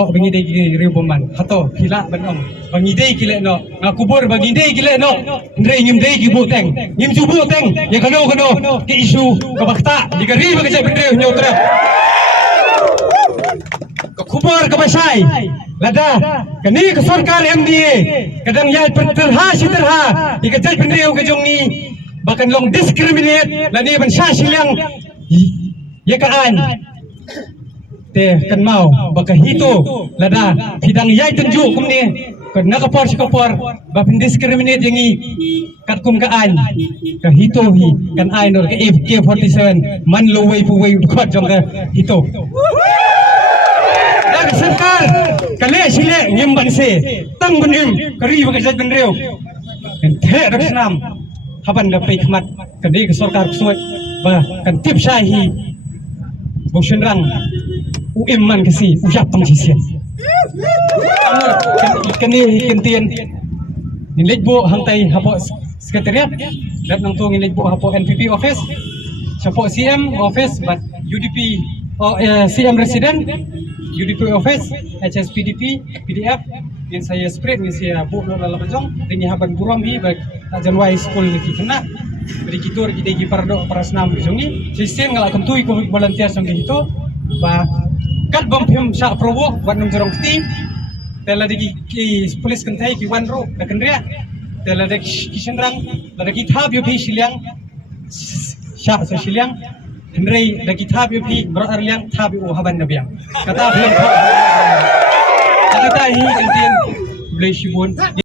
Hok bangidai riu peman. Hato hila benong. Bangidai kile no. Ngakubur bangidai kile no. Ndre ngim dai gibu teng. Ngim jubu teng. Ya kano ke isu ke bakta. Digari bagajai bendre nyotra. Ke kubur ke basai. Lada kani ke sarkar MDA. Kadang ya terha si terha. Digajai bendre ke jongi. Bahkan long discriminate lani ban sya silang ya kaan. Te kan mau baka hito lada pidang yai tunjuk kumni kan nakapor si kapor bapin discriminate yangi kat kum kaan ka hito hi kan ai nor ka FK47 man lo wei pu wei khot jong ka hito dan sarkar kale sile ngim ban se tang bunim kari baka jat ban reu kan the raksnam haban da pe khmat kan di sarkar kusoi ba kan tip shahi bosun rang UM man kasi ujap tang sisian. Kani kentian nilejbo hantai hapo sekretariat dan nang tu nilejbo hapo NPP office, hapo CM office but UDP CM resident UDP office HSPDP PDF yang saya spread ni saya bu lo la bajong dengan haban buram hi bag Janwai school ki kena beri kitor kita gi pardo parasnam bijongi sistem ngala kentui ko volunteer sang gitu ba kat bom phim sa provo wan nang jorong team tela digi ki police kantai ki wan ro da kendria tela de kishenrang da ki thab yo phi silyang sha sa silyang hendrei da ki thab yo phi bro arliang thab yo haban nabiang kata phim kata hi kentien blai shibun